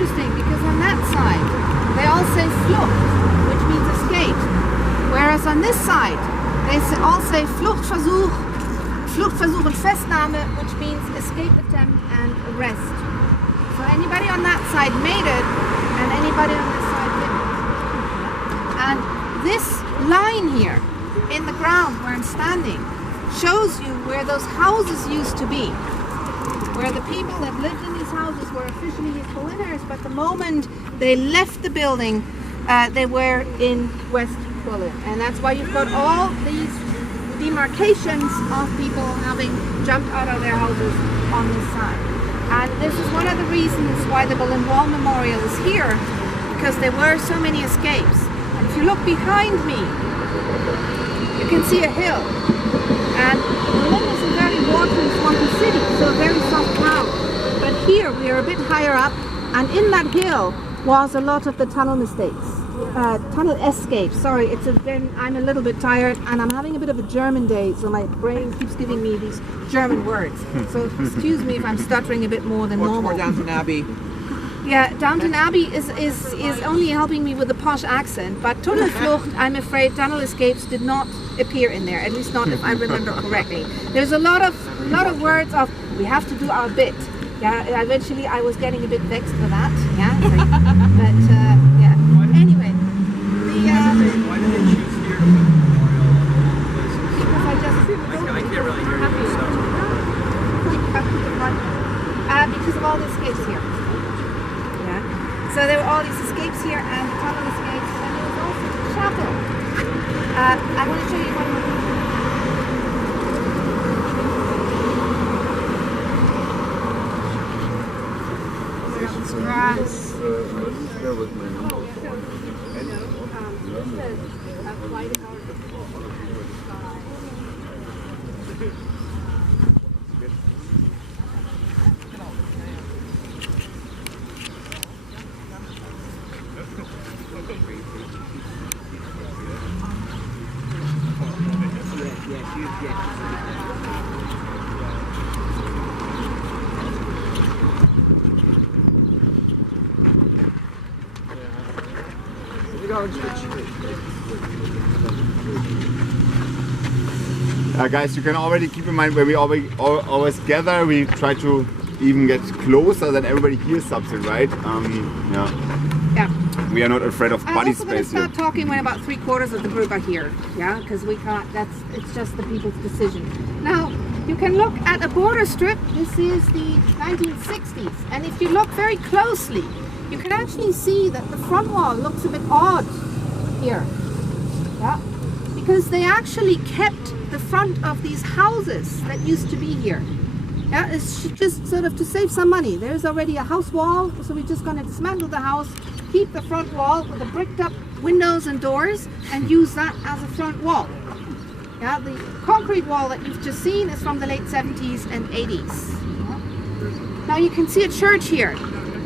interesting because on that side they all say Flucht, which means escape, whereas on this side they all say Fluchtversuch, Fluchtversuch und Festnahme, which means escape attempt and arrest. So anybody on that side made it, and anybody on this side didn't. And this line here in the ground where I'm standing shows you where those houses used to be, where the people that lived in these houses were officially Berliners, but the moment they left the building, they were in West Berlin. And that's why you've got all these demarcations of people having jumped out of their houses on this side. And this is one of the reasons why the Berlin Wall Memorial is here, because there were so many escapes. And if you look behind me, you can see a hill. And Berlin is a very watery, swampy city, so very soft ground. But here we are a bit higher up, and in that hill was a lot of the tunnel tunnel escapes. Sorry, I'm a little bit tired, and I'm having a bit of a German day, so my brain keeps giving me these German words. So excuse me if I'm stuttering a bit more than normal. More Downton Abbey. Yeah, Downton Abbey is only helping me with the posh accent, but Tunnelflucht, I'm afraid tunnel escapes did not appear in there, at least not if I remember correctly. There's a lot of words of we have to do our bit. Yeah, eventually I was getting a bit vexed for that. Yeah, but yeah. Anyway, why did they choose here to put the memorial of all places? because I can't really hear you, so. Because of all the escapes here. Yeah. So there were all these escapes here and tunnel escapes, and there was also the chapel. I want to show you one more thing. Guys, you can already keep in mind where we always gather, we try to even get closer that everybody hears something, right? Yeah. We are not afraid of body I'm also going to space here. start talking when about 3/4 of the group are here. Yeah, because we can't. It's just the people's decision. Now you can look at a border strip. This is the 1960s, and if you look very closely, you can actually see that the front wall looks a bit odd here. Yeah, because they actually kept the front of these houses that used to be here. Yeah, it's just sort of to save some money. There's already a house wall, so we're just going to dismantle the house, keep the front wall with the bricked up windows and doors, and use that as a front wall. Yeah, the concrete wall that you've just seen is from the late 70s and 80s. Now you can see a church here.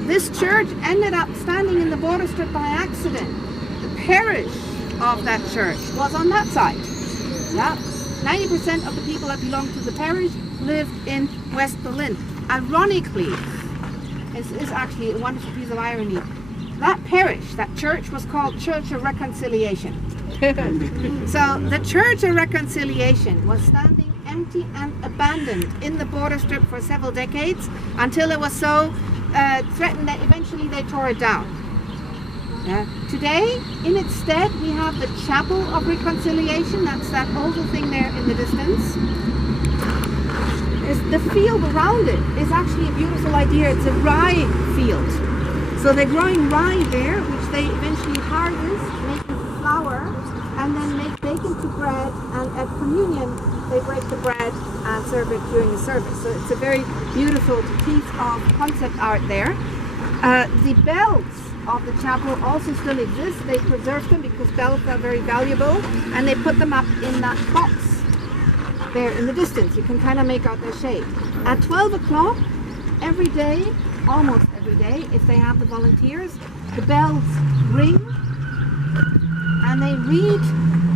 This church ended up standing in the border strip by accident. The parish of that church was on that side. Yeah, 90% of the people that belonged to the parish lived in West Berlin. Ironically, this is actually a wonderful piece of irony. That parish, that church, was called Church of Reconciliation. So the Church of Reconciliation was standing empty and abandoned in the border strip for several decades until it was so threatened that eventually they tore it down. Today, in its stead, we have the Chapel of Reconciliation. That's that oval thing there in the distance. The field around it is actually a beautiful idea. It's a rye field. So they're growing rye there, which they eventually harvest, make into flour, and then bake into bread, and at communion they break the bread and serve it during the service. So it's a very beautiful piece of concept art there. The bells of the chapel also still exist. They preserve them because bells are very valuable, and they put them up in that box there in the distance. You can kind of make out their shape. At 12 o'clock every day, almost every day, if they have the volunteers, the bells ring and they read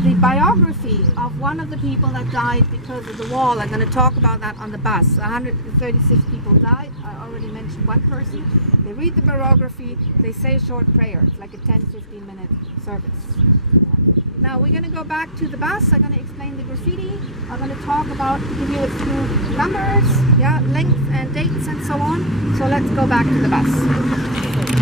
the biography of one of the people that died because of the wall. I'm going to talk about that on the bus. 136 people died. I already mentioned one person. They read the biography, they say a short prayer. It's like a 10-15 minute service. Now we're going to go back to the bus. I'm going to explain the graffiti. I'm going to talk about, give you a few numbers, yeah, length and dates and so on. So let's go back to the bus.